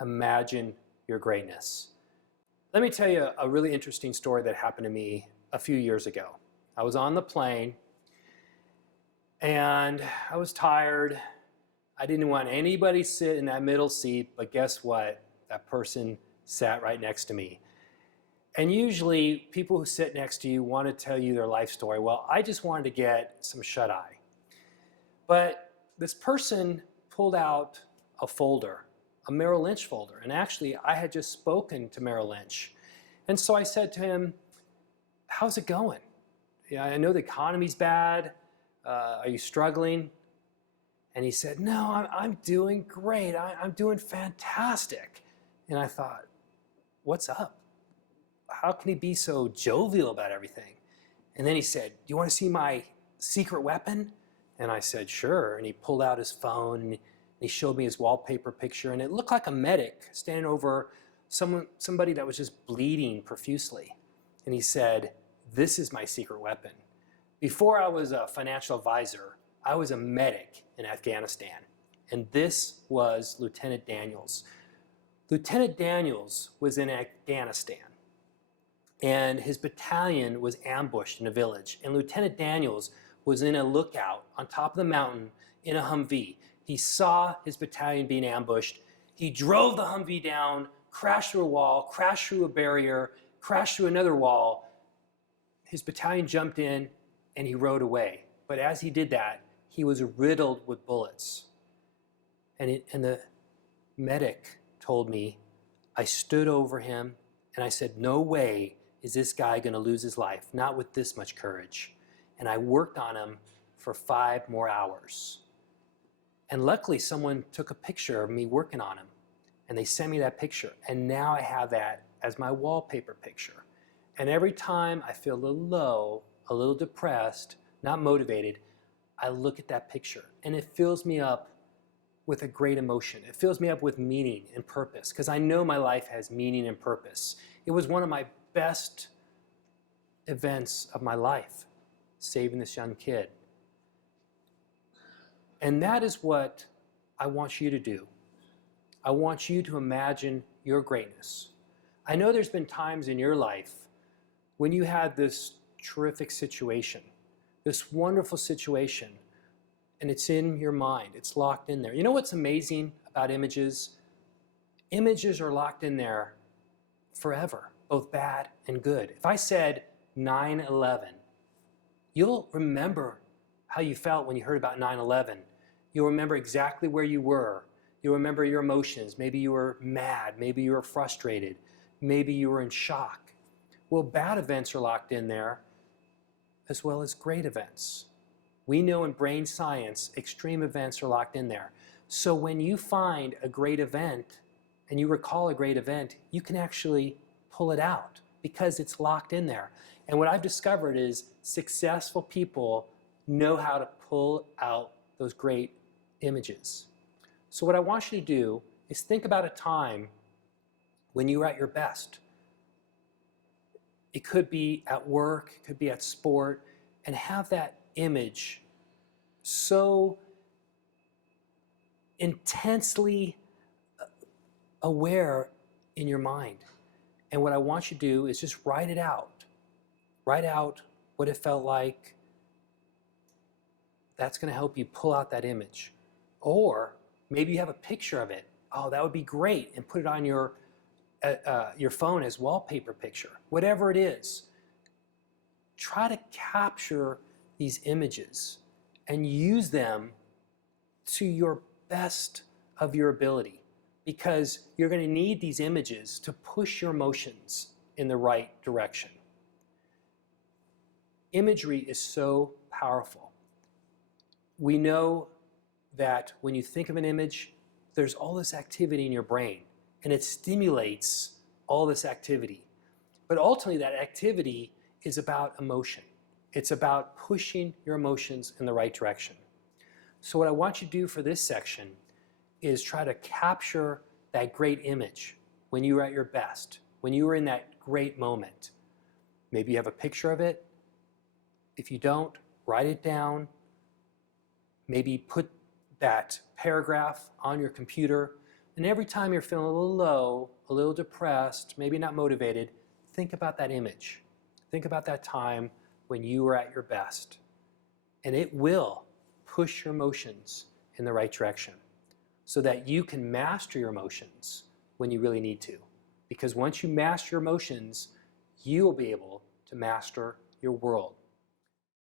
imagine your greatness. Let me tell you a really interesting story that happened to me a few years ago. I was on the plane and I was tired. I didn't want anybody to sit in that middle seat, but guess what? That person sat right next to me. And usually people who sit next to you want to tell you their life story. Well, I just wanted to get some shut-eye. But this person pulled out a folder, a Merrill Lynch folder. And actually, I had just spoken to Merrill Lynch. And so I said to him, how's it going? Yeah, I know the economy's bad. Are you struggling? And he said, no, I'm doing great. I'm doing fantastic. And I thought, what's up? How can he be so jovial about everything? And then he said, do you want to see my secret weapon? And I said, sure. And he pulled out his phone and he showed me his wallpaper picture. And it looked like a medic standing over somebody that was just bleeding profusely. And he said, this is my secret weapon. Before I was a financial advisor, I was a medic in Afghanistan. And this was Lieutenant Daniels. Lieutenant Daniels was in Afghanistan. And his battalion was ambushed in a village. And Lieutenant Daniels was in a lookout on top of the mountain in a Humvee. He saw his battalion being ambushed. He drove the Humvee down, crashed through a wall, crashed through a barrier, crashed through another wall. His battalion jumped in and he rode away. But as he did that, he was riddled with bullets. And the medic told me, I stood over him and I said, no way is this guy going to lose his life, not with this much courage. And I worked on him for 5 more hours. And luckily someone took a picture of me working on him and they sent me that picture. And now I have that as my wallpaper picture. And every time I feel a little low, a little depressed, not motivated, I look at that picture and it fills me up with a great emotion. It fills me up with meaning and purpose because I know my life has meaning and purpose. It was one of my best events of my life, saving this young kid. And that is what I want you to do. I want you to imagine your greatness. I know there's been times in your life when you had this terrific situation, this wonderful situation, and it's in your mind, it's locked in there. You know what's amazing about images? Images are locked in there forever, both bad and good. If I said 9/11, you'll remember how you felt when you heard about 9/11. You'll remember exactly where you were. You'll remember your emotions. Maybe you were mad, maybe you were frustrated, maybe you were in shock. Well, bad events are locked in there as well as great events. We know in brain science, extreme events are locked in there. So when you find a great event and you recall a great event, you can actually pull it out because it's locked in there. And what I've discovered is successful people know how to pull out those great images. So what I want you to do is think about a time when you were at your best. It could be at work, it could be at sport, and have that image so intensely aware in your mind. And what I want you to do is just write it out. Write out what it felt like. That's going to help you pull out that image. Or maybe you have a picture of it. Oh, that would be great. And put it on your phone as wallpaper picture. Whatever it is. Try to capture these images and use them to your best of your ability, because you're going to need these images to push your emotions in the right direction. Imagery is so powerful. We know that when you think of an image, there's all this activity in your brain, and it stimulates all this activity. But ultimately, that activity is about emotion. It's about pushing your emotions in the right direction. So what I want you to do for this section is try to capture that great image when you were at your best, when you were in that great moment. Maybe you have a picture of it. If you don't, write it down. Maybe put that paragraph on your computer And every time you're feeling a little low, a little depressed, maybe not motivated, think about that image. Think about that time when you were at your best. And it will push your emotions in the right direction so that you can master your emotions when you really need to. Because once you master your emotions, you will be able to master your world.